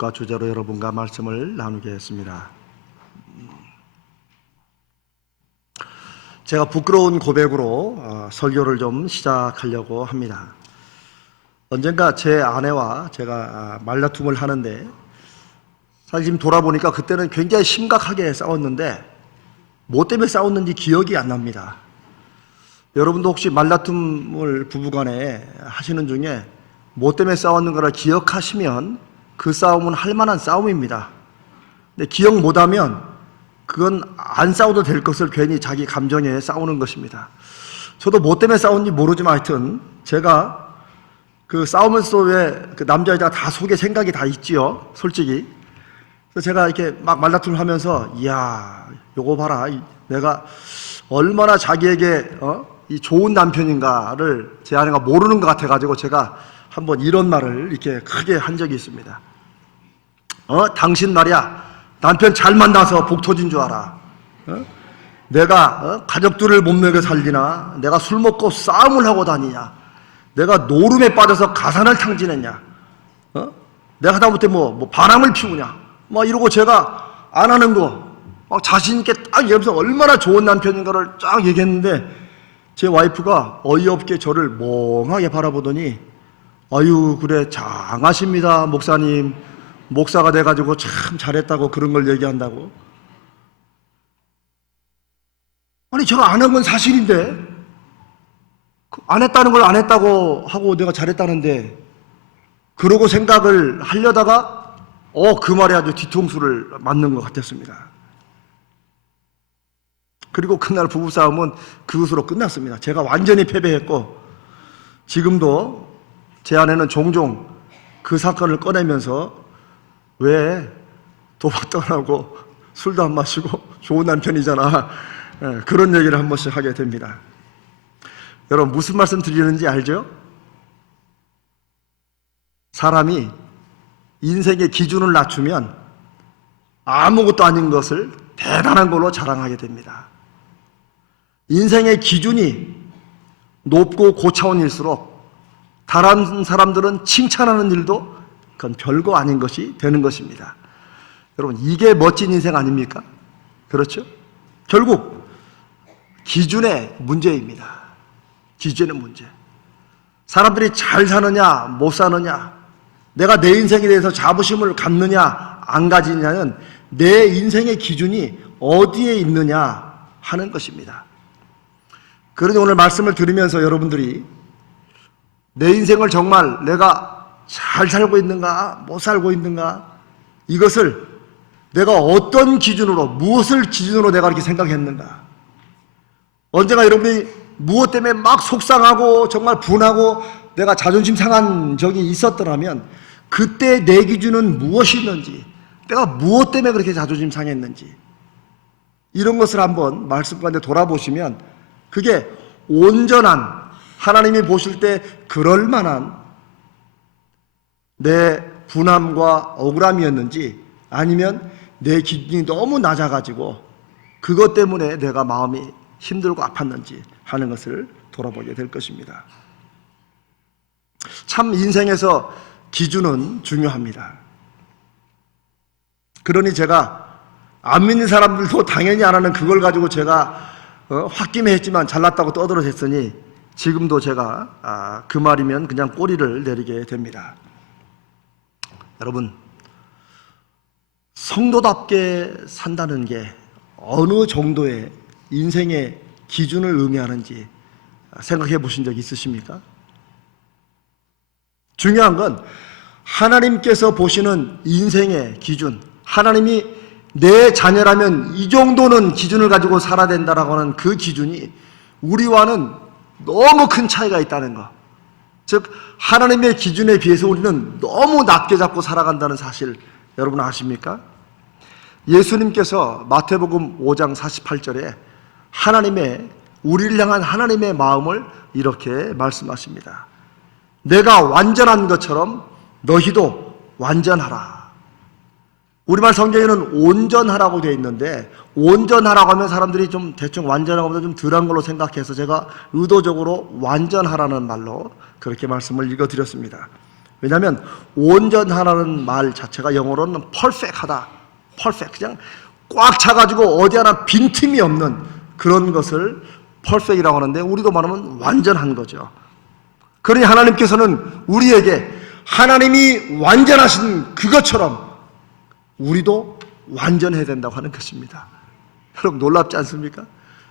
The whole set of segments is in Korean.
제목과 주제로 여러분과 말씀을 나누겠습니다. 제가 부끄러운 고백으로 설교를 좀 시작하려고 합니다. 언젠가 제 아내와 제가 말다툼을 하는데, 사실 지금 돌아보니까 그때는 굉장히 심각하게 싸웠는데 뭐 때문에 싸웠는지 기억이 안 납니다. 여러분도 혹시 말다툼을 부부간에 하시는 중에 뭐 때문에 싸웠는가를 기억하시면 그 싸움은 할 만한 싸움입니다. 근데 기억 못하면 그건 안 싸워도 될 것을 괜히 자기 감정에 싸우는 것입니다. 저도 뭐 때문에 싸웠는지 모르지만 하여튼 제가 그 싸우면서 왜 그 남자 여자가 다 속에 생각이 다 있지요, 솔직히. 그래서 제가 이렇게 막 말다툼을 하면서, 이야, 요거 봐라, 내가 얼마나 자기에게 이 좋은 남편인가를 제 아내가 모르는 것 같아가지고 제가 한번 이런 말을 이렇게 크게 한 적이 있습니다. 당신 말이야, 남편 잘 만나서 복 터진 줄 알아. 내가 가족들을 못 먹여 살리나, 내가 술 먹고 싸움을 하고 다니냐, 내가 노름에 빠져서 가산을 탕진했냐, 내가 하다못해 뭐 바람을 피우냐, 막 이러고 제가 안 하는 거 막 자신있게 딱 얘기하면서 얼마나 좋은 남편인가를 쫙 얘기했는데, 제 와이프가 어이없게 저를 멍하게 바라보더니, 아유, 그래, 장하십니다, 목사님. 목사가 돼가지고 참 잘했다고 그런 걸 얘기한다고. 아니, 제가 안 한 건 사실인데, 안 했다는 걸 안 했다고 하고 내가 잘했다는데, 그러고 생각을 하려다가 그 말에 아주 뒤통수를 맞는 것 같았습니다. 그리고 그날 부부싸움은 그것으로 끝났습니다. 제가 완전히 패배했고, 지금도 제 아내는 종종 그 사건을 꺼내면서, 왜 도박도 안 하고 술도 안 마시고 좋은 남편이잖아, 그런 얘기를 한 번씩 하게 됩니다. 여러분, 무슨 말씀 드리는지 알죠? 사람이 인생의 기준을 낮추면 아무것도 아닌 것을 대단한 걸로 자랑하게 됩니다. 인생의 기준이 높고 고차원일수록 다른 사람들은 칭찬하는 일도 그건 별거 아닌 것이 되는 것입니다. 여러분, 이게 멋진 인생 아닙니까? 그렇죠? 결국 기준의 문제입니다. 기준의 문제. 사람들이 잘 사느냐 못 사느냐, 내가 내 인생에 대해서 자부심을 갖느냐 안 가지느냐는 내 인생의 기준이 어디에 있느냐 하는 것입니다. 그러니 오늘 말씀을 들으면서 여러분들이 내 인생을 정말 내가 잘 살고 있는가 못 살고 있는가, 이것을 내가 어떤 기준으로, 무엇을 기준으로 내가 이렇게 생각했는가. 언젠가 여러분이 무엇 때문에 막 속상하고 정말 분하고 내가 자존심 상한 적이 있었더라면 그때 내 기준은 무엇이었는지, 내가 무엇 때문에 그렇게 자존심 상했는지, 이런 것을 한번 말씀 가운데 돌아보시면 그게 온전한, 하나님이 보실 때 그럴 만한 내 분함과 억울함이었는지, 아니면 내 기준이 너무 낮아가지고 그것 때문에 내가 마음이 힘들고 아팠는지 하는 것을 돌아보게 될 것입니다. 참 인생에서 기준은 중요합니다. 그러니 제가 안 믿는 사람들도 당연히 안 하는 그걸 가지고 제가 홧김에 했지만 잘났다고 떠들어댔으니 지금도 제가 그 말이면 그냥 꼬리를 내리게 됩니다. 여러분, 성도답게 산다는 게 어느 정도의 인생의 기준을 의미하는지 생각해 보신 적 있으십니까? 중요한 건 하나님께서 보시는 인생의 기준, 하나님이 내 자녀라면 이 정도는 기준을 가지고 살아야 된다라고 하는 그 기준이 우리와는 너무 큰 차이가 있다는 것. 즉 하나님의 기준에 비해서 우리는 너무 낮게 잡고 살아간다는 사실 여러분 아십니까? 예수님께서 마태복음 5장 48절에 우리를 향한 하나님의 마음을 이렇게 말씀하십니다. 내가 완전한 것처럼 너희도 완전하라. 우리말 성경에는 온전하라고 되어 있는데, 온전하라고 하면 사람들이 좀 대충 완전하고 보다 좀 덜한 걸로 생각해서 제가 의도적으로 완전하라는 말로 그렇게 말씀을 읽어드렸습니다. 왜냐하면 온전하라는 말 자체가 영어로는 perfect하다, perfect, 그냥 꽉 차가지고 어디 하나 빈틈이 없는 그런 것을 perfect이라고 하는데, 우리도 말하면 완전한 거죠. 그러니 하나님께서는 우리에게 하나님이 완전하신 그것처럼 우리도 완전해야 된다고 하는 것입니다. 여러분 놀랍지 않습니까?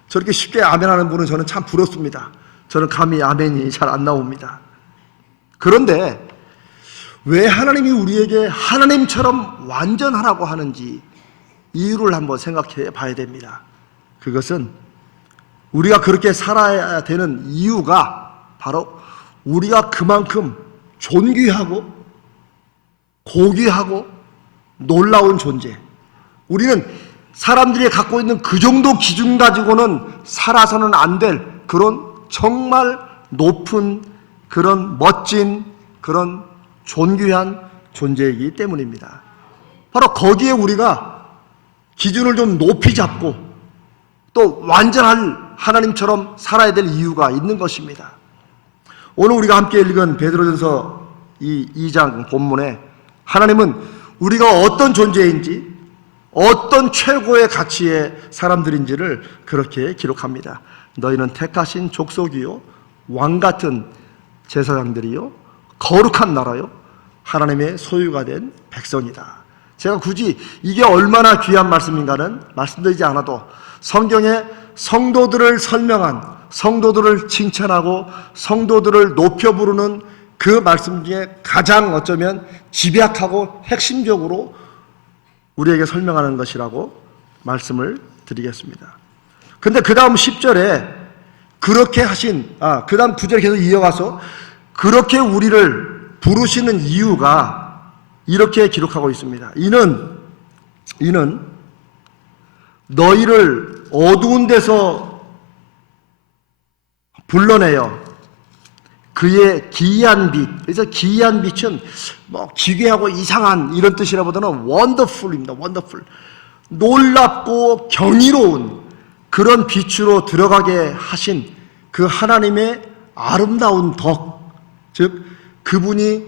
저렇게 쉽게 아멘하는 분은 저는 참 부럽습니다. 저는 감히 아멘이 잘 안 나옵니다. 그런데 왜 하나님이 우리에게 하나님처럼 완전하라고 하는지 이유를 한번 생각해 봐야 됩니다. 그것은 우리가 그렇게 살아야 되는 이유가 바로 우리가 그만큼 존귀하고 고귀하고 놀라운 존재, 우리는 사람들이 갖고 있는 그 정도 기준 가지고는 살아서는 안 될 그런 정말 높은 그런 멋진 그런 존귀한 존재이기 때문입니다. 바로 거기에 우리가 기준을 좀 높이 잡고 또 완전한 하나님처럼 살아야 될 이유가 있는 것입니다. 오늘 우리가 함께 읽은 베드로전서 이 2장 본문에 하나님은 우리가 어떤 존재인지 어떤 최고의 가치의 사람들인지를 그렇게 기록합니다. 너희는 택하신 족속이요 왕같은 제사장들이요 거룩한 나라요 하나님의 소유가 된 백성이다. 제가 굳이 이게 얼마나 귀한 말씀인가는 말씀드리지 않아도 성경에 성도들을 설명한, 성도들을 칭찬하고 성도들을 높여 부르는 그 말씀 중에 가장 어쩌면 집약하고 핵심적으로 우리에게 설명하는 것이라고 말씀을 드리겠습니다. 근데 그 다음 10절에 그렇게 하신, 그 다음 9절 계속 이어가서 그렇게 우리를 부르시는 이유가 이렇게 기록하고 있습니다. 이는 너희를 어두운 데서 불러내어 그의 기이한 빛, 그래서 기이한 빛은 뭐 기괴하고 이상한 이런 뜻이라보다는 원더풀입니다. 원더풀, 놀랍고 경이로운 그런 빛으로 들어가게 하신 그 하나님의 아름다운 덕, 즉 그분이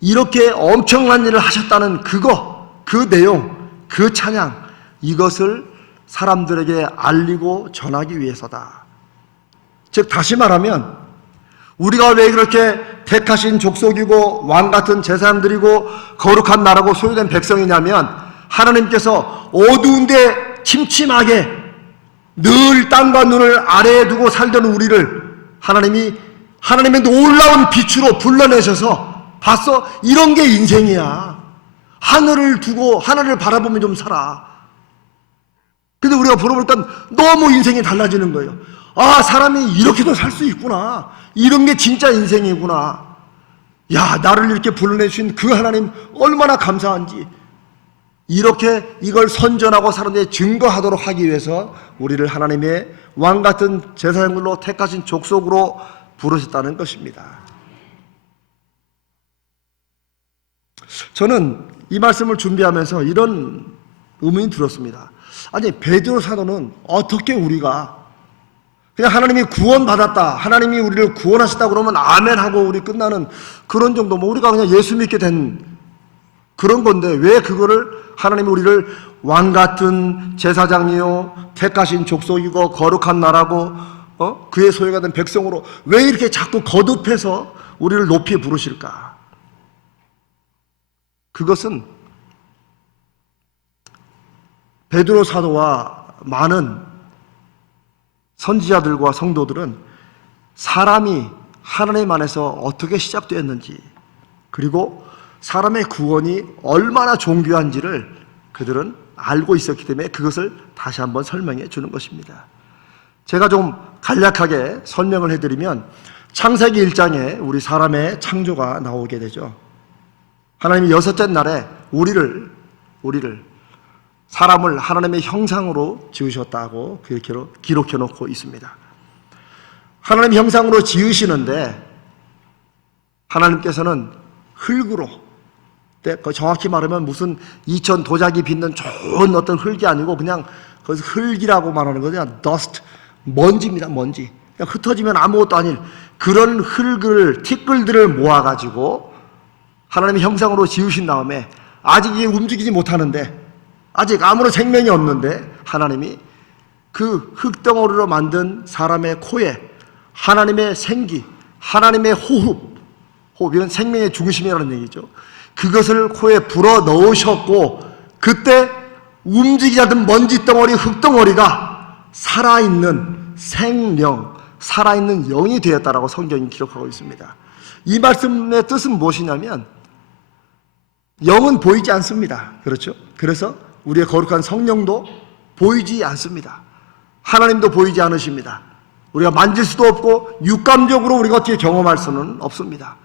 이렇게 엄청난 일을 하셨다는 그 내용, 그 찬양, 이것을 사람들에게 알리고 전하기 위해서다. 즉 다시 말하면 우리가 왜 그렇게 택하신 족속이고 왕같은 제사장들이고 거룩한 나라고 소유된 백성이냐면 하나님께서 어두운데 침침하게 늘 땅과 눈을 아래에 두고 살던 우리를 하나님의 놀라운 빛으로 불러내셔서 봤어? 이런 게 인생이야. 하늘을 두고 하늘을 바라보면 좀 살아. 근데 우리가 보러보니까 너무 인생이 달라지는 거예요. 사람이 이렇게도 살 수 있구나. 이런 게 진짜 인생이구나. 야, 나를 이렇게 불러내신 그 하나님 얼마나 감사한지. 이렇게 이걸 선전하고 사람들이 증거하도록 하기 위해서 우리를 하나님의 왕같은 제사장들로 택하신 족속으로 부르셨다는 것입니다. 저는 이 말씀을 준비하면서 이런 의문이 들었습니다. 아니, 베드로 사도는 어떻게 우리가 그냥 하나님이 구원받았다, 하나님이 우리를 구원하셨다 그러면 아멘하고 우리 끝나는 그런 정도, 우리가 그냥 예수 믿게 된 그런 건데 왜 그거를 하나님이 우리를 왕같은 제사장이요 택하신 족속이고 거룩한 나라고 그의 소유가 된 백성으로 왜 이렇게 자꾸 거듭해서 우리를 높이 부르실까? 그것은 베드로 사도와 많은 선지자들과 성도들은 사람이 하나님 안에서 어떻게 시작되었는지, 그리고 사람의 구원이 얼마나 존귀한지를 그들은 알고 있었기 때문에 그것을 다시 한번 설명해 주는 것입니다. 제가 좀 간략하게 설명을 해드리면 창세기 1장에 우리 사람의 창조가 나오게 되죠. 하나님이 여섯째 날에 우리를 사람을 하나님의 형상으로 지으셨다고 그렇게 기록해 놓고 있습니다. 하나님 형상으로 지으시는데 하나님께서는 흙으로, 정확히 말하면 무슨 2000 도자기 빚는 좋은 어떤 흙이 아니고 그냥 거기서 흙이라고 말하는 거죠. 그냥 dust, 먼지입니다. 먼지. 그냥 흩어지면 아무것도 아닌 그런 흙을, 티끌들을 모아가지고 하나님의 형상으로 지으신 다음에 아직 이게 움직이지 못하는데, 아직 아무런 생명이 없는데 하나님이 그 흙덩어리로 만든 사람의 코에 하나님의 생기, 하나님의 호흡, 이건 생명의 중심이라는 얘기죠. 그것을 코에 불어 넣으셨고, 그때 움직이지 않던 먼지 덩어리, 흙덩어리가 살아있는 생명, 살아있는 영이 되었다라고 성경이 기록하고 있습니다. 이 말씀의 뜻은 무엇이냐면, 영은 보이지 않습니다. 그렇죠? 그래서 우리의 거룩한 성령도 보이지 않습니다. 하나님도 보이지 않으십니다. 우리가 만질 수도 없고 육감적으로 우리가 어떻게 경험할 수는 없습니다.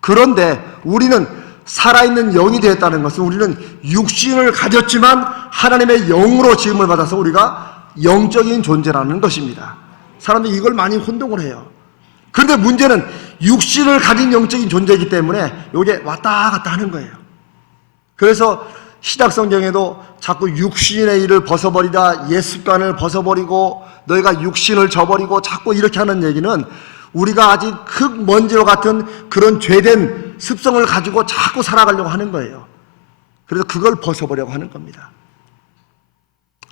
그런데 우리는 살아있는 영이 되었다는 것은, 우리는 육신을 가졌지만 하나님의 영으로 지음을 받아서 우리가 영적인 존재라는 것입니다. 사람들이 이걸 많이 혼동을 해요. 그런데 문제는 육신을 가진 영적인 존재이기 때문에 이게 왔다 갔다 하는 거예요. 그래서 신약성경에도 자꾸 육신의 일을 벗어버리다, 옛 습관을 벗어버리고 너희가 육신을 저버리고 자꾸 이렇게 하는 얘기는, 우리가 아직 흙먼지와 같은 그런 죄된 습성을 가지고 자꾸 살아가려고 하는 거예요. 그래서 그걸 벗어버리려고 하는 겁니다.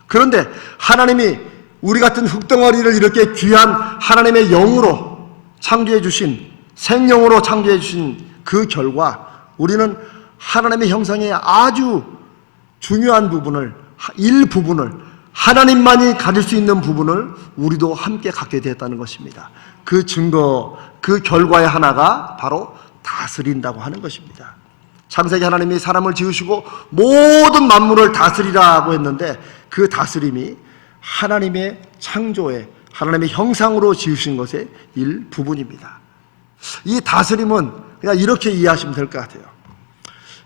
그런데 하나님이 우리 같은 흙덩어리를 이렇게 귀한 하나님의 영으로 창조해 주신, 생명으로 창조해 주신 그 결과, 우리는 하나님의 형상의 아주 중요한 부분을, 일부분을, 하나님만이 가질 수 있는 부분을 우리도 함께 갖게 되었다는 것입니다. 그 증거, 그 결과의 하나가 바로 다스린다고 하는 것입니다. 창세기 하나님이 사람을 지으시고 모든 만물을 다스리라고 했는데, 그 다스림이 하나님의 창조에, 하나님의 형상으로 지으신 것의 일부분입니다. 이 다스림은 그냥 이렇게 이해하시면 될 것 같아요.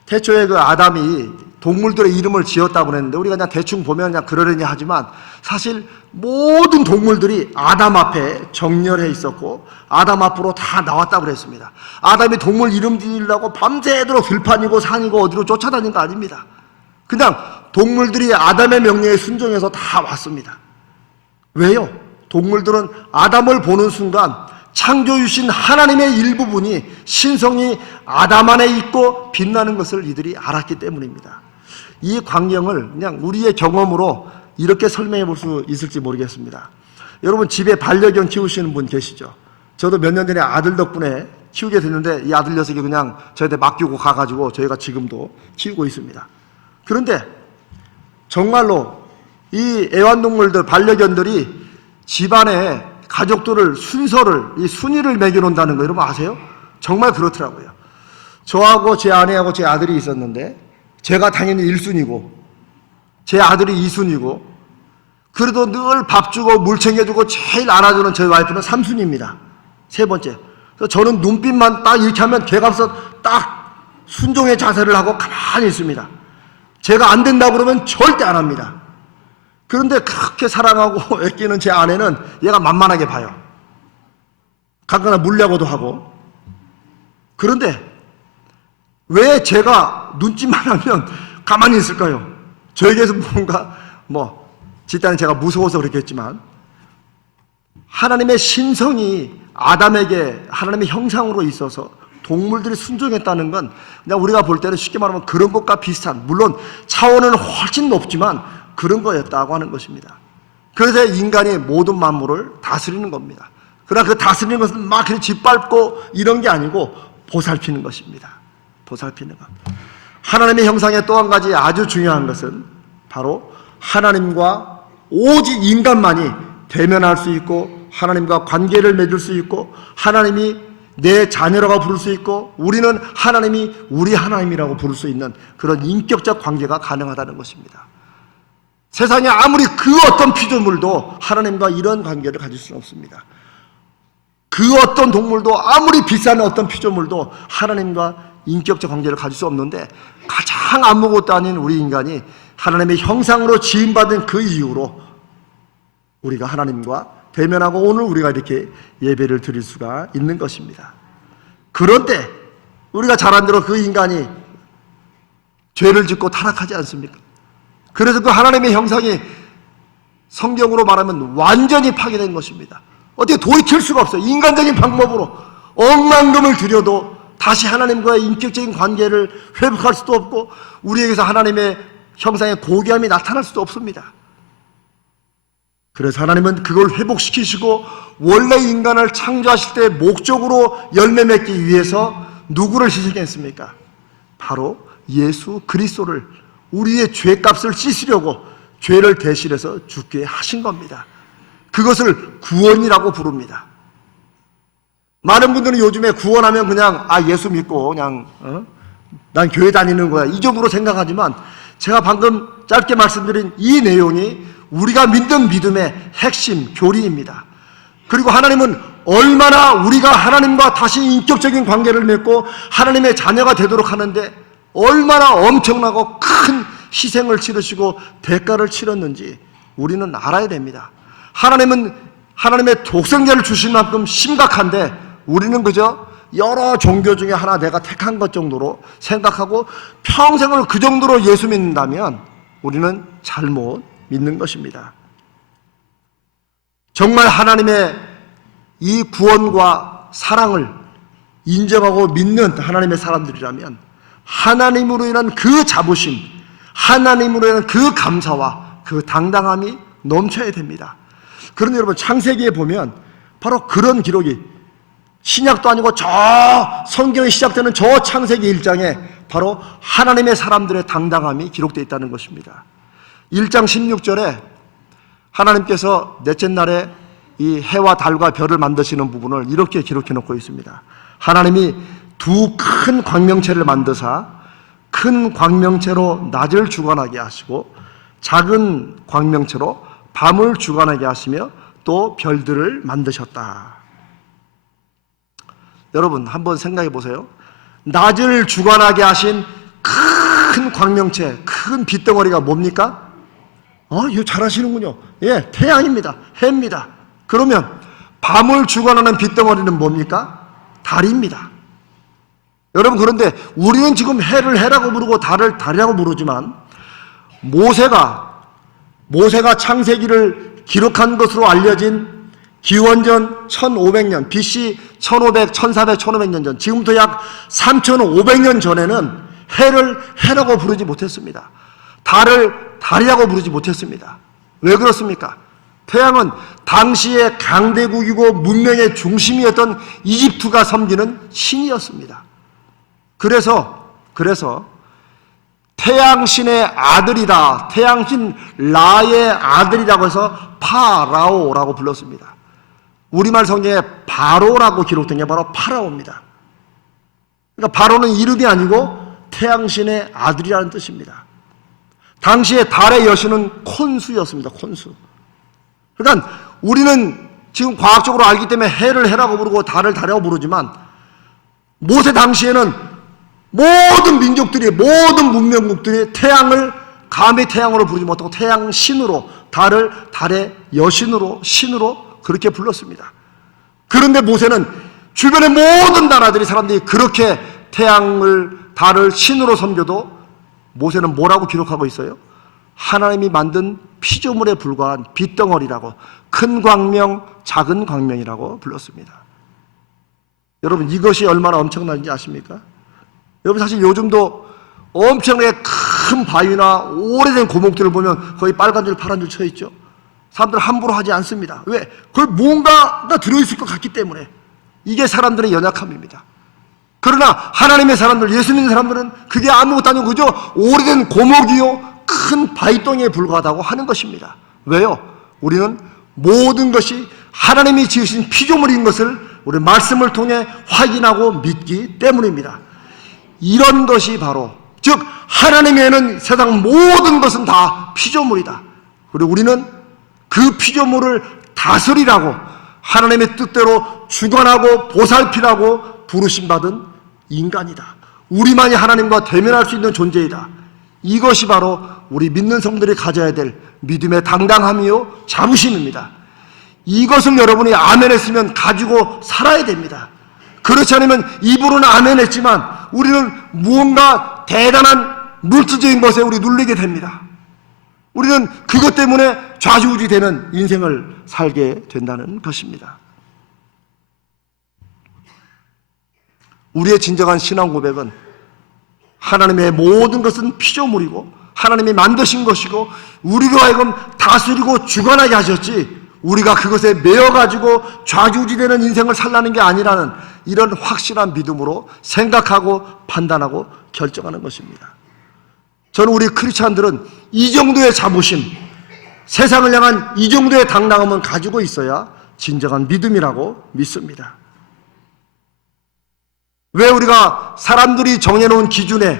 태초에 그 아담이 동물들의 이름을 지었다고 그랬는데, 우리가 그냥 대충 보면 그냥 그러려니 하지만, 사실 모든 동물들이 아담 앞에 정렬해 있었고 아담 앞으로 다 나왔다고 그랬습니다. 아담이 동물 이름 지으려고 밤새도록 들판이고 산이고 어디로 쫓아다닌 거 아닙니다. 그냥 동물들이 아담의 명령에 순종해서 다 왔습니다. 왜요? 동물들은 아담을 보는 순간 창조주신 하나님의 일부분이, 신성이 아담 안에 있고 빛나는 것을 이들이 알았기 때문입니다. 이 광경을 그냥 우리의 경험으로 이렇게 설명해 볼 수 있을지 모르겠습니다. 여러분, 집에 반려견 키우시는 분 계시죠? 저도 몇 년 전에 아들 덕분에 키우게 됐는데, 이 아들 녀석이 그냥 저한테 맡기고 가가지고 저희가 지금도 키우고 있습니다. 그런데 정말로 이 애완동물들, 반려견들이 집안에 가족들을, 이 순위를 매겨놓는다는 거 여러분 아세요? 정말 그렇더라고요. 저하고 제 아내하고 제 아들이 있었는데, 제가 당연히 1순위고 제 아들이 2순위고, 그래도 늘 밥 주고 물 챙겨주고 제일 안아주는 저희 와이프는 3순위입니다. 세 번째. 그래서 저는 눈빛만 딱 이렇게 하면 걔가서 딱 순종의 자세를 하고 가만히 있습니다. 제가 안 된다고 그러면 절대 안 합니다. 그런데 그렇게 사랑하고 애끼는 제 아내는 얘가 만만하게 봐요. 가끔가다 물려고도 하고. 그런데 왜 제가 눈짓만 하면 가만히 있을까요? 저에게서 뭔가 집단은 제가 무서워서 그랬겠지만, 하나님의 신성이 아담에게 하나님의 형상으로 있어서 동물들이 순종했다는 건 그냥 우리가 볼 때는 쉽게 말하면 그런 것과 비슷한, 물론 차원은 훨씬 높지만 그런 거였다고 하는 것입니다. 그래서 인간이 모든 만물을 다스리는 겁니다. 그러나 그 다스리는 것은 막 그렇게 짓밟고 이런 게 아니고 보살피는 것입니다. 보살피는 것. 하나님의 형상의 또 한 가지 아주 중요한 것은 바로 하나님과 오직 인간만이 대면할 수 있고, 하나님과 관계를 맺을 수 있고, 하나님이 내 자녀라고 부를 수 있고, 우리는 하나님이 우리 하나님이라고 부를 수 있는 그런 인격적 관계가 가능하다는 것입니다. 세상에 아무리 그 어떤 피조물도 하나님과 이런 관계를 가질 수는 없습니다. 그 어떤 동물도, 아무리 비싼 어떤 피조물도 하나님과 인격적 관계를 가질 수 없는데, 가장 아무것도 아닌 우리 인간이 하나님의 형상으로 지음받은 그 이유로 우리가 하나님과 대면하고 오늘 우리가 이렇게 예배를 드릴 수가 있는 것입니다. 그런데 우리가 잘 안 들어 그 인간이 죄를 짓고 타락하지 않습니까? 그래서 그 하나님의 형상이 성경으로 말하면 완전히 파괴된 것입니다. 어떻게 돌이킬 수가 없어요. 인간적인 방법으로 억만금을 들여도 다시 하나님과의 인격적인 관계를 회복할 수도 없고 우리에게서 하나님의 형상의 고귀함이 나타날 수도 없습니다. 그래서 하나님은 그걸 회복시키시고 원래 인간을 창조하실 때 목적으로 열매 맺기 위해서 누구를 희생했습니까? 바로 예수 그리스도를, 우리의 죄값을 씻으려고 죄를 대신해서 죽게 하신 겁니다. 그것을 구원이라고 부릅니다. 많은 분들은 요즘에 구원하면 그냥 예수 믿고 그냥 난 교회 다니는 거야 이 정도로 생각하지만, 제가 방금 짧게 말씀드린 이 내용이 우리가 믿는 믿음의 핵심 교리입니다. 그리고 하나님은 얼마나 우리가 하나님과 다시 인격적인 관계를 맺고 하나님의 자녀가 되도록 하는데 얼마나 엄청나고 큰 희생을 치르시고 대가를 치렀는지 우리는 알아야 됩니다. 하나님은 하나님의 독생자를 주신 만큼 심각한데 우리는 그저 여러 종교 중에 하나 내가 택한 것 정도로 생각하고 평생을 그 정도로 예수 믿는다면 우리는 잘못 믿는 것입니다. 정말 하나님의 이 구원과 사랑을 인정하고 믿는 하나님의 사람들이라면 하나님으로 인한 그 자부심, 하나님으로 인한 그 감사와 그 당당함이 넘쳐야 됩니다. 그런데 여러분, 창세기에 보면 바로 그런 기록이, 신약도 아니고 저 성경이 시작되는 저 창세기 1장에 바로 하나님의 사람들의 당당함이 기록되어 있다는 것입니다. 1장 16절에 하나님께서 넷째 날에 이 해와 달과 별을 만드시는 부분을 이렇게 기록해 놓고 있습니다. 하나님이 두 큰 광명체를 만드사 큰 광명체로 낮을 주관하게 하시고 작은 광명체로 밤을 주관하게 하시며 또 별들을 만드셨다. 여러분 한번 생각해 보세요. 낮을 주관하게 하신 큰 광명체, 큰 빛덩어리가 뭡니까? 이거 잘 아시는군요. 예, 태양입니다. 해입니다. 그러면 밤을 주관하는 빛덩어리는 뭡니까? 달입니다. 여러분, 그런데 우리는 지금 해를 해라고 부르고 달을 달이라고 부르지만 모세가 창세기를 기록한 것으로 알려진 기원전 1500년, BC 1500, 1400, 1500년 전, 지금부터 약 3500년 전에는 해를 해라고 부르지 못했습니다. 달을 달이라고 부르지 못했습니다. 왜 그렇습니까? 태양은 당시의 강대국이고 문명의 중심이었던 이집트가 섬기는 신이었습니다. 그래서 태양신의 아들이다, 태양신 라의 아들이라고 해서 파라오라고 불렀습니다. 우리말 성경에 바로라고 기록된 게 바로 파라오입니다. 그러니까 바로는 이름이 아니고 태양신의 아들이라는 뜻입니다. 당시에 달의 여신은 콘수였습니다. 콘수. 그러니까 우리는 지금 과학적으로 알기 때문에 해를 해라고 부르고 달을 달이라고 부르지만 모세 당시에는 모든 민족들이, 모든 문명국들이 태양을 감히 태양으로 부르지 못하고 태양신으로, 달을 달의 여신으로, 신으로 그렇게 불렀습니다. 그런데 모세는 주변의 모든 나라들이, 사람들이 그렇게 태양을, 달을 신으로 섬겨도 모세는 뭐라고 기록하고 있어요? 하나님이 만든 피조물에 불과한 빛덩어리라고, 큰 광명, 작은 광명이라고 불렀습니다. 여러분, 이것이 얼마나 엄청난지 아십니까? 여러분, 사실 요즘도 엄청나게 큰 바위나 오래된 고목들을 보면 거의 빨간 줄 파란 줄 쳐 있죠. 사람들은 함부로 하지 않습니다. 왜? 거기 뭔가가 들어있을 것 같기 때문에. 이게 사람들의 연약함입니다. 그러나 하나님의 사람들, 예수 믿는 사람들은 그게 아무것도 아니고 그저 오래된 고목이요 큰 바위덩이에 불과하다고 하는 것입니다. 왜요? 우리는 모든 것이 하나님이 지으신 피조물인 것을 우리 말씀을 통해 확인하고 믿기 때문입니다. 이런 것이 바로, 즉 하나님에는 세상 모든 것은 다 피조물이다. 그리고 우리는 그 피조물을 다스리라고, 하나님의 뜻대로 주관하고 보살피라고 부르심받은 인간이다. 우리만이 하나님과 대면할 수 있는 존재이다. 이것이 바로 우리 믿는 성들이 가져야 될 믿음의 당당함이요 자부심입니다. 이것을 여러분이 아멘했으면 가지고 살아야 됩니다. 그렇지 않으면 입으로는 아멘했지만 우리는 무언가 대단한 물질적인 것에 우리 눌리게 됩니다. 우리는 그것 때문에 좌지우지 되는 인생을 살게 된다는 것입니다. 우리의 진정한 신앙 고백은 하나님의 모든 것은 피조물이고 하나님이 만드신 것이고 우리로 하여금 다스리고 주관하게 하셨지 우리가 그것에 매여가지고 좌지우지되는 인생을 살라는 게 아니라는 이런 확실한 믿음으로 생각하고 판단하고 결정하는 것입니다. 저는 우리 크리스찬들은 이 정도의 자부심, 세상을 향한 이 정도의 당당함은 가지고 있어야 진정한 믿음이라고 믿습니다. 왜 우리가 사람들이 정해놓은 기준에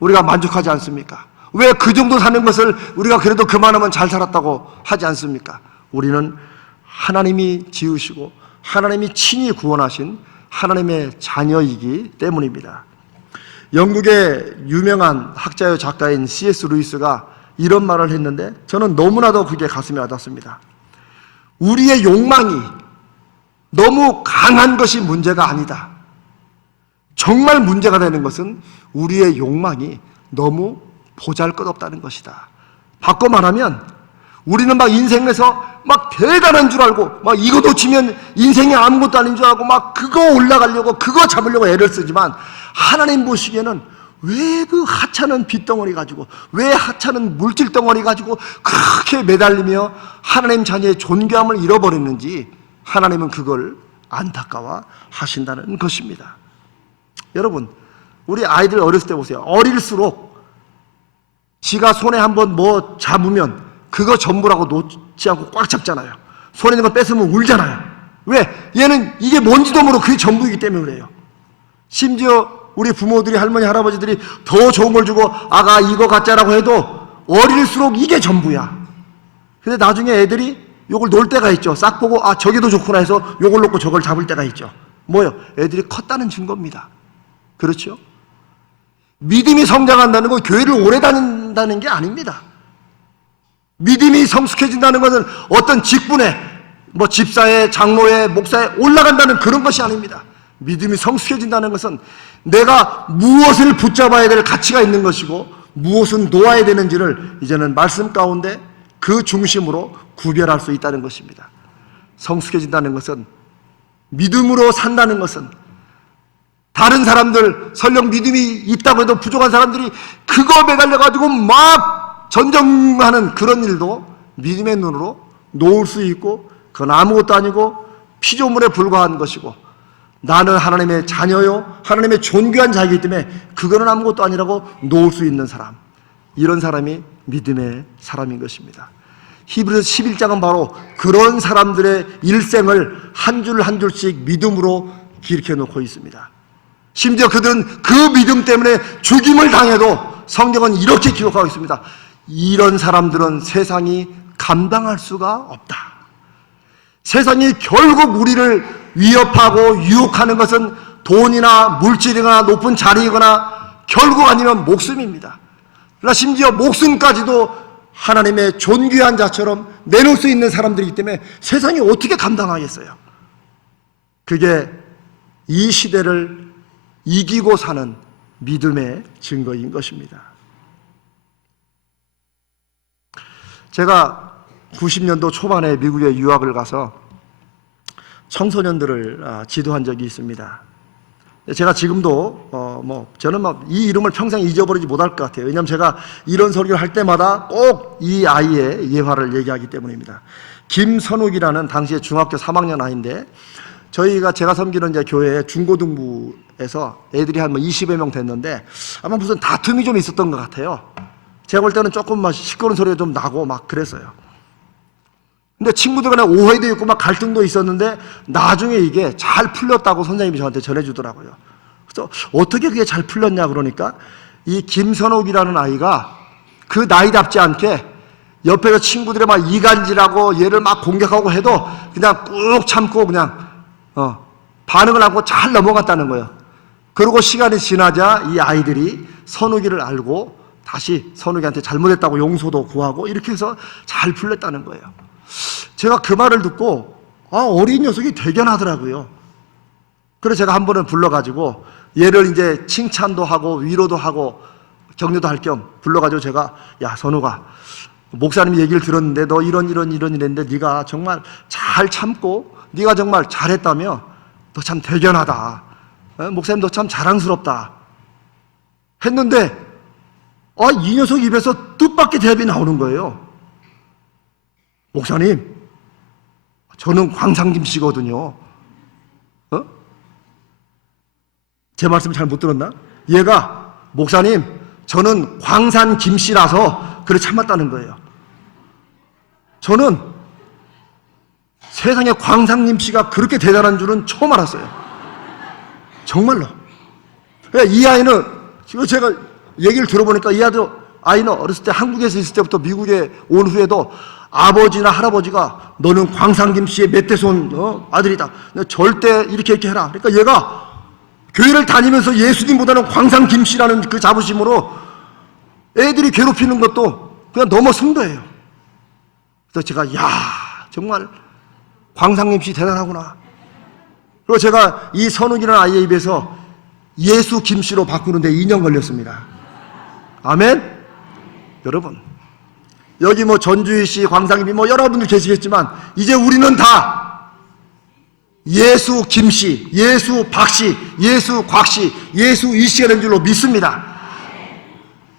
우리가 만족하지 않습니까? 왜 그 정도 사는 것을 우리가 그래도 그만하면 잘 살았다고 하지 않습니까? 우리는 하나님이 지으시고 하나님이 친히 구원하신 하나님의 자녀이기 때문입니다. 영국의 유명한 학자요 작가인 C.S. 루이스가 이런 말을 했는데 저는 너무나도 그게 가슴에 와닿습니다. 우리의 욕망이 너무 강한 것이 문제가 아니다. 정말 문제가 되는 것은 우리의 욕망이 너무 보잘것없다는 것이다. 바꿔 말하면 우리는 막 인생에서 막 대단한 줄 알고 막 이거 놓치면 인생이 아무것도 아닌 줄 알고 막 그거 올라가려고 그거 잡으려고 애를 쓰지만 하나님 보시기에는 왜 그 하찮은 빚덩어리 가지고 왜 하찮은 물질덩어리 가지고 그렇게 매달리며 하나님 자녀의 존귀함을 잃어버리는지 하나님은 그걸 안타까워 하신다는 것입니다. 여러분 우리 아이들 어렸을 때 보세요. 어릴수록 지가 손에 한번 뭐 잡으면 그거 전부라고 놓지 않고 꽉 잡잖아요. 손에 있는 거 뺏으면 울잖아요. 왜? 얘는 이게 뭔지도 모르고 그게 전부이기 때문에 그래요. 심지어 우리 부모들이 할머니 할아버지들이 더 좋은 걸 주고 아가 이거 갖자라고 해도 어릴수록 이게 전부야. 근데 나중에 애들이 요걸 놓을 때가 있죠. 싹 보고 아 저게 더 좋구나 해서 요걸 놓고 저걸 잡을 때가 있죠. 뭐요? 애들이 컸다는 증거입니다. 그렇죠? 믿음이 성장한다는 건 교회를 오래 다닌다는 게 아닙니다. 믿음이 성숙해진다는 것은 어떤 직분에 뭐 집사에 장로에 목사에 올라간다는 그런 것이 아닙니다. 믿음이 성숙해진다는 것은 내가 무엇을 붙잡아야 될 가치가 있는 것이고 무엇은 놓아야 되는지를 이제는 말씀 가운데 그 중심으로 구별할 수 있다는 것입니다. 성숙해진다는 것은 믿음으로 산다는 것은 다른 사람들 설령 믿음이 있다고 해도 부족한 사람들이 그거 매달려가지고 막 전쟁하는 그런 일도 믿음의 눈으로 놓을 수 있고 그건 아무것도 아니고 피조물에 불과한 것이고 나는 하나님의 자녀요 하나님의 존귀한 자이기 때문에 그거는 아무것도 아니라고 놓을 수 있는 사람, 이런 사람이 믿음의 사람인 것입니다. 히브리서 11장은 바로 그런 사람들의 일생을 한 줄 한 줄씩 믿음으로 기록해 놓고 있습니다. 심지어 그들은 그 믿음 때문에 죽임을 당해도 성경은 이렇게 기록하고 있습니다. 이런 사람들은 세상이 감당할 수가 없다. 세상이 결국 우리를 위협하고 유혹하는 것은 돈이나 물질이거나 높은 자리이거나 결국 아니면 목숨입니다. 그러나 심지어 목숨까지도 하나님의 존귀한 자처럼 내놓을 수 있는 사람들이기 때문에 세상이 어떻게 감당하겠어요? 그게 이 시대를 이기고 사는 믿음의 증거인 것입니다. 제가 90년도 초반에 미국에 유학을 가서 청소년들을 지도한 적이 있습니다. 제가 지금도 저는 이 이름을 평생 잊어버리지 못할 것 같아요. 왜냐하면 제가 이런 설교를 할 때마다 꼭 이 아이의 예화를 얘기하기 때문입니다. 김선욱이라는 당시에 중학교 3학년 아이인데 제가 섬기는 이제 교회 중고등부에서 애들이 한 20여 명 됐는데 아마 무슨 다툼이 좀 있었던 것 같아요. 제가 볼 때는 조금 시끄러운 소리가 좀 나고 막 그랬어요. 근데 친구들 간에 오해도 있고 막 갈등도 있었는데 나중에 이게 잘 풀렸다고 선생님이 저한테 전해주더라고요. 그래서 어떻게 그게 잘 풀렸냐 그러니까 이 김선욱이라는 아이가 그 나이답지 않게 옆에서 친구들이 막 이간질하고 얘를 막 공격하고 해도 그냥 꾹 참고 그냥 반응을 하고 잘 넘어갔다는 거예요. 그리고 시간이 지나자 이 아이들이 선욱이를 알고 다시 선욱이한테 잘못했다고 용서도 구하고 이렇게 해서 잘 풀렸다는 거예요. 제가 그 말을 듣고 어린 녀석이 대견하더라고요. 그래서 제가 한 번은 불러가지고 얘를 이제 칭찬도 하고 위로도 하고 격려도 할 겸 불러가지고 제가 야 선우가 목사님이 얘기를 들었는데 너 이런 일했는데 네가 정말 잘 참고 네가 정말 잘했다며 너 참 대견하다. 목사님 너 참 자랑스럽다 했는데 이 녀석 입에서 뜻밖의 대답이 나오는 거예요. 목사님, 저는 광산김씨거든요. 제 말씀 잘 못 들었나? 얘가 목사님, 저는 광산김씨라서 그래 참았다는 거예요. 저는 세상에 광산김씨가 그렇게 대단한 줄은 처음 알았어요. 정말로. 이 아이는 지금 제가 얘기를 들어보니까 이 아이는 어렸을 때 한국에서 있을 때부터 미국에 온 후에도 아버지나 할아버지가 너는 광산김씨의 멧돼손 아들이다. 절대 이렇게 해라. 그러니까 얘가 교회를 다니면서 예수님보다는 광산김씨라는 그 자부심으로 애들이 괴롭히는 것도 그냥 넘어선 거예요. 그래서 제가 정말 광산김씨 대단하구나. 그리고 제가 이 선욱이라는 아이의 입에서 예수 김씨로 바꾸는데 2년 걸렸습니다. 아멘? 여러분, 여기 전주희 씨, 광상김이 여러분들 계시겠지만 이제 우리는 다 예수 김씨, 예수 박씨, 예수 곽씨, 예수 이씨가 된 줄로 믿습니다.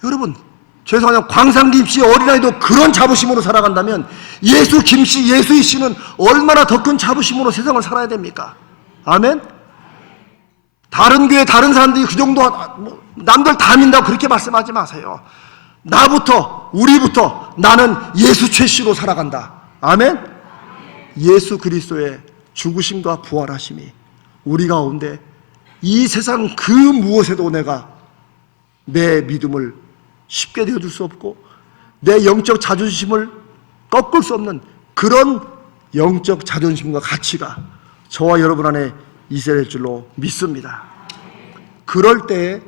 여러분, 죄송하지만 광상김씨 어린아이도 그런 자부심으로 살아간다면 예수 김씨, 예수 이씨는 얼마나 더 큰 자부심으로 세상을 살아야 됩니까? 아멘? 다른 교회 다른 사람들이 그 정도 남들 다 믿는다고 그렇게 말씀하지 마세요. 나부터, 우리부터 나는 예수 최씨로 살아간다. 아멘? 예수 그리스도의 죽으심과 부활하심이 우리 가운데 이 세상 그 무엇에도 내가 내 믿음을 쉽게 내어줄 수 없고 내 영적 자존심을 꺾을 수 없는 그런 영적 자존심과 가치가 저와 여러분 안에 있어야 될 줄로 믿습니다. 그럴 때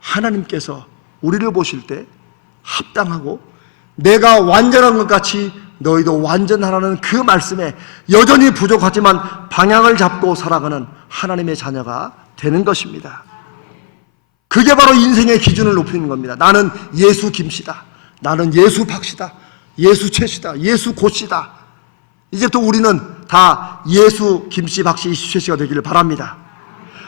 하나님께서 우리를 보실 때 합당하고 내가 완전한 것 같이 너희도 완전하라는 그 말씀에 여전히 부족하지만 방향을 잡고 살아가는 하나님의 자녀가 되는 것입니다. 그게 바로 인생의 기준을 높이는 겁니다. 나는 예수 김씨다. 나는 예수 박씨다. 예수 최씨다. 예수 고씨다. 이제부터 우리는 다 예수 김씨, 박씨, 이씨, 최씨가 되기를 바랍니다.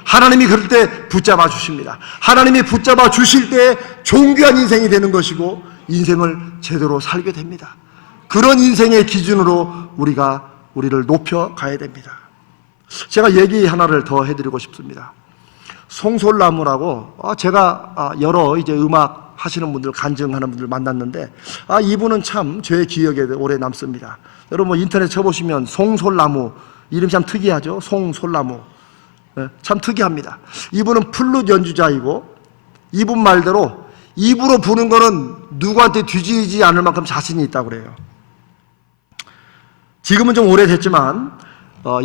하나님이 그럴 때 붙잡아 주십니다. 하나님이 붙잡아 주실 때 존귀한 인생이 되는 것이고 인생을 제대로 살게 됩니다. 그런 인생의 기준으로 우리를 높여 가야 됩니다. 제가 얘기 하나를 더 해드리고 싶습니다. 송솔나무라고 제가 여러 이제 음악 하시는 분들, 간증하는 분들 만났는데 이분은 참 제 기억에 오래 남습니다. 여러분 인터넷 쳐보시면 송솔나무 이름 참 특이하죠. 송솔나무 참 특이합니다. 이분은 플룻 연주자이고 이분 말대로 입으로 부는 거는 누구한테 뒤지지 않을 만큼 자신이 있다고 그래요. 지금은 좀 오래됐지만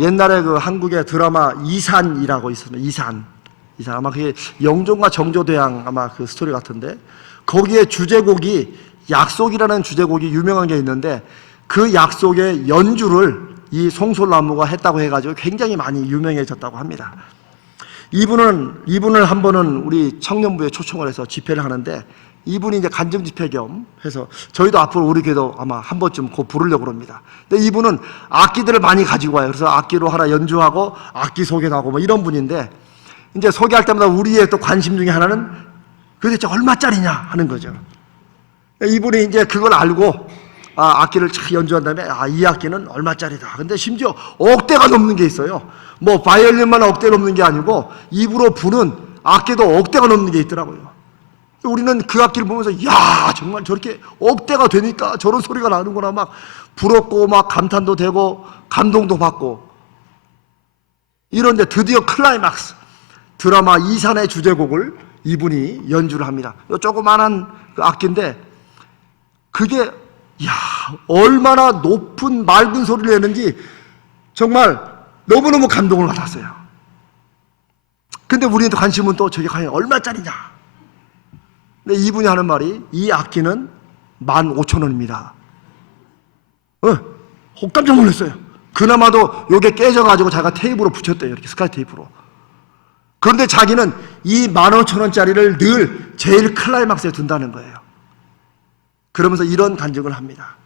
옛날에 그 한국의 드라마 이산이라고 있었습니다. 이산 아마 그게 영종과 정조대왕 아마 그 스토리 같은데 거기에 주제곡이 약속이라는 주제곡이 유명한 게 있는데 그 약속의 연주를 이 송솔나무가 했다고 해가지고 굉장히 많이 유명해졌다고 합니다. 이분을 한 번은 우리 청년부에 초청을 해서 집회를 하는데 이분이 이제 간증 집회 겸 해서 저희도 앞으로 우리 교회도 아마 한 번쯤 곧 부르려고 합니다. 근데 이분은 악기들을 많이 가지고 와요. 그래서 악기로 하나 연주하고 악기 소개도 하고 이런 분인데 이제 소개할 때마다 우리의 또 관심 중에 하나는 그게 대체 얼마짜리냐 하는 거죠. 이분이 이제 그걸 알고 악기를 쫙 연주한 다음에 이 악기는 얼마짜리다. 근데 심지어 억대가 넘는 게 있어요. 바이올린만 억대 넘는 게 아니고 입으로 부는 악기도 억대가 넘는 게 있더라고요. 우리는 그 악기를 보면서 정말 저렇게 억대가 되니까 저런 소리가 나는구나 막 부럽고 막 감탄도 되고 감동도 받고 이런데 드디어 클라이막스 드라마 이산의 주제곡을 이분이 연주를 합니다. 조그만한 그 악기인데 그게 얼마나 높은 맑은 소리를 내는지 정말 너무너무 감동을 받았어요. 근데 우리의 관심은 또 저게 과연 얼마짜리냐. 근데 이분이 하는 말이 이 악기는 15,000원입니다. 깜짝 놀랐어요. 그나마도 요게 깨져가지고 자기가 테이프로 붙였대요. 이렇게 스카이 테이프로. 그런데 자기는 이 15,000원짜리를 늘 제일 클라이막스에 둔다는 거예요. 그러면서 이런 간증을 합니다.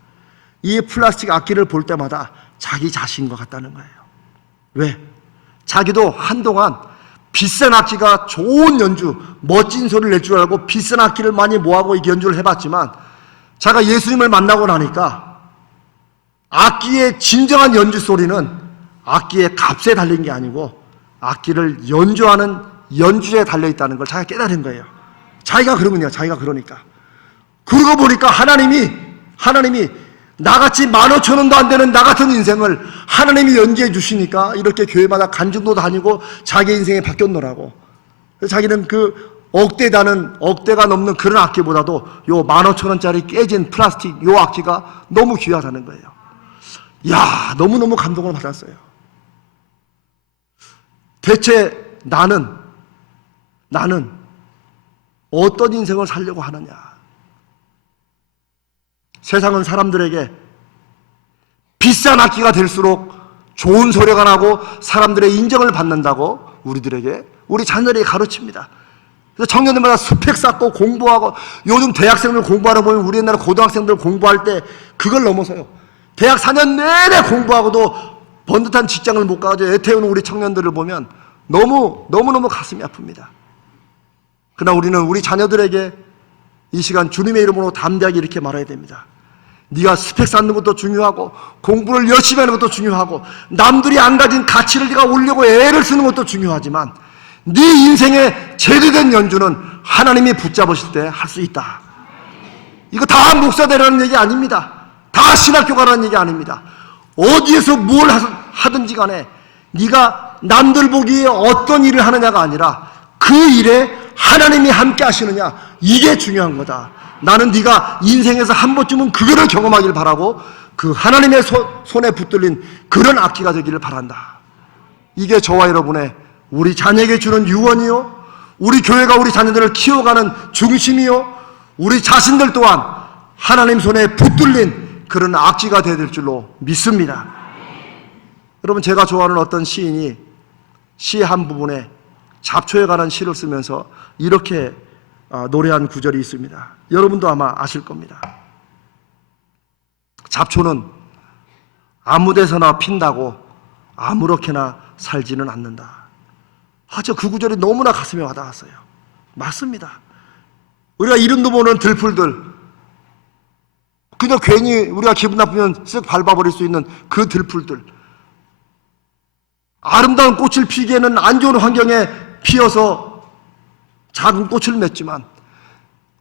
이 플라스틱 악기를 볼 때마다 자기 자신과 같다는 거예요. 왜? 자기도 한동안 비싼 악기가 좋은 연주, 멋진 소리를 낼 줄 알고 비싼 악기를 많이 모아고 연주를 해봤지만 제가 예수님을 만나고 나니까 악기의 진정한 연주 소리는 악기의 값에 달린 게 아니고 악기를 연주하는 연주에 달려있다는 걸 자기가 깨달은 거예요. 자기가 그러면요, 자기가 그러니까. 그러고 보니까 하나님이 나같이 15,000원도 안 되는 나 같은 인생을 하나님이 연주해 주시니까 이렇게 교회마다 간증도 다니고 자기 인생이 바뀌었노라고. 그래서 자기는 그 억대가 넘는 그런 악기보다도 요 15,000원짜리 깨진 플라스틱 요 악기가 너무 귀하다는 거예요. 야, 너무너무 감동을 받았어요. 대체 나는 어떤 인생을 살려고 하느냐? 세상은 사람들에게 비싼 악기가 될수록 좋은 소리가 나고 사람들의 인정을 받는다고 우리 자녀들에게 가르칩니다. 그래서 청년들마다 스펙 쌓고 공부하고, 요즘 대학생들 공부하러 보면 우리 옛날에 고등학생들 공부할 때 그걸 넘어서요. 대학 4년 내내 공부하고도 번듯한 직장을 못 가가지고 애태우는 우리 청년들을 보면 너무너무 가슴이 아픕니다. 그러나 우리는 우리 자녀들에게 이 시간 주님의 이름으로 담대하게 이렇게 말해야 됩니다. 네가 스펙 쌓는 것도 중요하고 공부를 열심히 하는 것도 중요하고 남들이 안 가진 가치를 네가 올리고 애를 쓰는 것도 중요하지만 네 인생의 제대된 연주는 하나님이 붙잡으실 때 할 수 있다. 이거 다 목사 되라는 얘기 아닙니다. 다 신학교 가라는 얘기 아닙니다. 어디에서 뭘 하든지 간에 네가 남들 보기에 어떤 일을 하느냐가 아니라 그 일에 하나님이 함께 하시느냐, 이게 중요한 거다. 나는 네가 인생에서 한 번쯤은 그거를 경험하길 바라고 그 하나님의 손에 붙들린 그런 악기가 되기를 바란다. 이게 저와 여러분의 우리 자녀에게 주는 유언이요, 우리 교회가 우리 자녀들을 키워가는 중심이요, 우리 자신들 또한 하나님 손에 붙들린 그런 악기가 되어야 될 줄로 믿습니다. 여러분, 제가 좋아하는 어떤 시인이 시 한 부분에 잡초에 관한 시를 쓰면서 이렇게 노래한 구절이 있습니다. 여러분도 아마 아실 겁니다. 잡초는 아무 데서나 핀다고 아무렇게나 살지는 않는다. 저 그 구절이 너무나 가슴에 와닿았어요. 맞습니다. 우리가 이름도 모르는 들풀들, 그냥 괜히 우리가 기분 나쁘면 쓱 밟아버릴 수 있는 그 들풀들, 아름다운 꽃을 피기에는 안 좋은 환경에 피어서 작은 꽃을 맺지만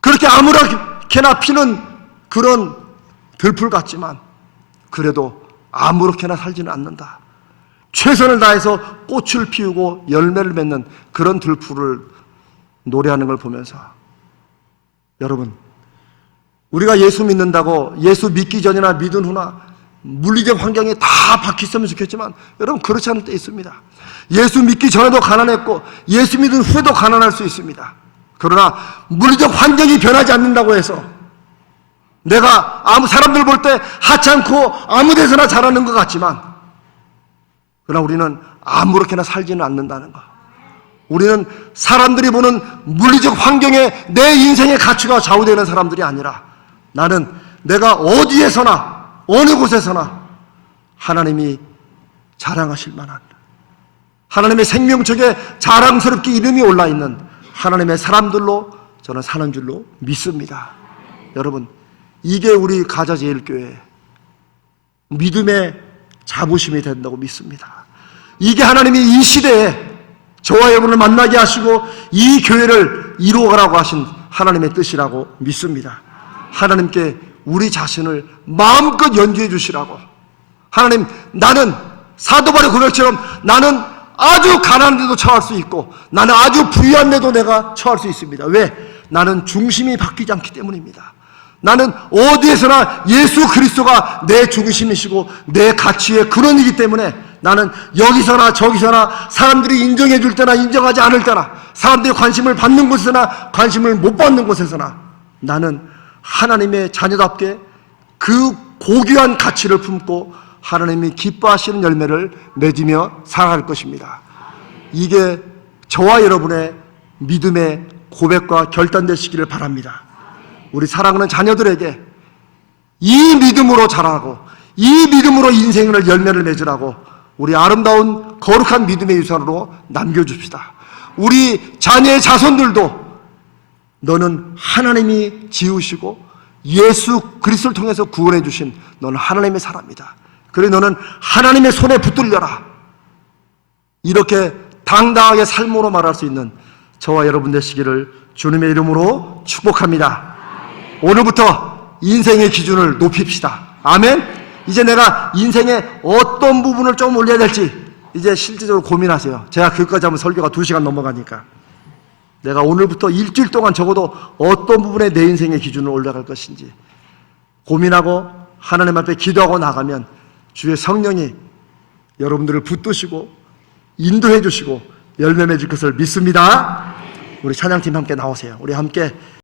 그렇게 아무렇게나 피는 그런 들풀 같지만 그래도 아무렇게나 살지는 않는다. 최선을 다해서 꽃을 피우고 열매를 맺는 그런 들풀을 노래하는 걸 보면서, 여러분, 우리가 예수 믿는다고 예수 믿기 전이나 믿은 후나 물리적 환경이 다 바뀌었으면 좋겠지만 여러분, 그렇지 않을 때 있습니다. 예수 믿기 전에도 가난했고 예수 믿은 후에도 가난할 수 있습니다. 그러나 물리적 환경이 변하지 않는다고 해서 내가 사람들 볼 때 하찮고 아무 데서나 잘하는 것 같지만, 그러나 우리는 아무렇게나 살지는 않는다는 거. 우리는 사람들이 보는 물리적 환경에 내 인생의 가치가 좌우되는 사람들이 아니라 나는 내가 어디에서나 어느 곳에서나 하나님이 자랑하실 만한, 하나님의 생명책에 자랑스럽게 이름이 올라있는 하나님의 사람들로 저는 사는 줄로 믿습니다. 여러분, 이게 우리 가자제일교회 믿음의 자부심이 된다고 믿습니다. 이게 하나님이 이 시대에 저와 여러분을 만나게 하시고 이 교회를 이루어가라고 하신 하나님의 뜻이라고 믿습니다. 하나님께 우리 자신을 마음껏 연주해 주시라고. 하나님, 나는 사도 바울의 고백처럼 나는 아주 가난한 데도 처할 수 있고 나는 아주 부유한 데도 내가 처할 수 있습니다. 왜? 나는 중심이 바뀌지 않기 때문입니다. 나는 어디에서나 예수 그리스도가 내 중심이시고 내 가치의 근원이기 때문에 나는 여기서나 저기서나 사람들이 인정해 줄 때나 인정하지 않을 때나 사람들이 관심을 받는 곳에서나 관심을 못 받는 곳에서나 나는 하나님의 자녀답게 그 고귀한 가치를 품고 하나님이 기뻐하시는 열매를 맺으며 살아갈 것입니다. 이게 저와 여러분의 믿음의 고백과 결단되시기를 바랍니다. 우리 사랑하는 자녀들에게 이 믿음으로 자라고 이 믿음으로 인생을 열매를 맺으라고 우리 아름다운 거룩한 믿음의 유산으로 남겨줍시다. 우리 자녀의 자손들도 너는 하나님이 지으시고 예수 그리스도를 통해서 구원해 주신 너는 하나님의 사람이다. 그래 너는 하나님의 손에 붙들려라. 이렇게 당당하게 삶으로 말할 수 있는 저와 여러분 되시기를 주님의 이름으로 축복합니다. 오늘부터 인생의 기준을 높입시다. 아멘. 이제 내가 인생의 어떤 부분을 좀 올려야 될지 이제 실질적으로 고민하세요. 제가 그것까지 하면 설교가 2시간 넘어가니까 내가 오늘부터 일주일 동안 적어도 어떤 부분에 내 인생의 기준을 올라갈 것인지 고민하고 하나님 앞에 기도하고 나가면 주의 성령이 여러분들을 붙드시고 인도해 주시고 열매 맺을 것을 믿습니다. 우리 찬양팀 함께 나오세요. 우리 함께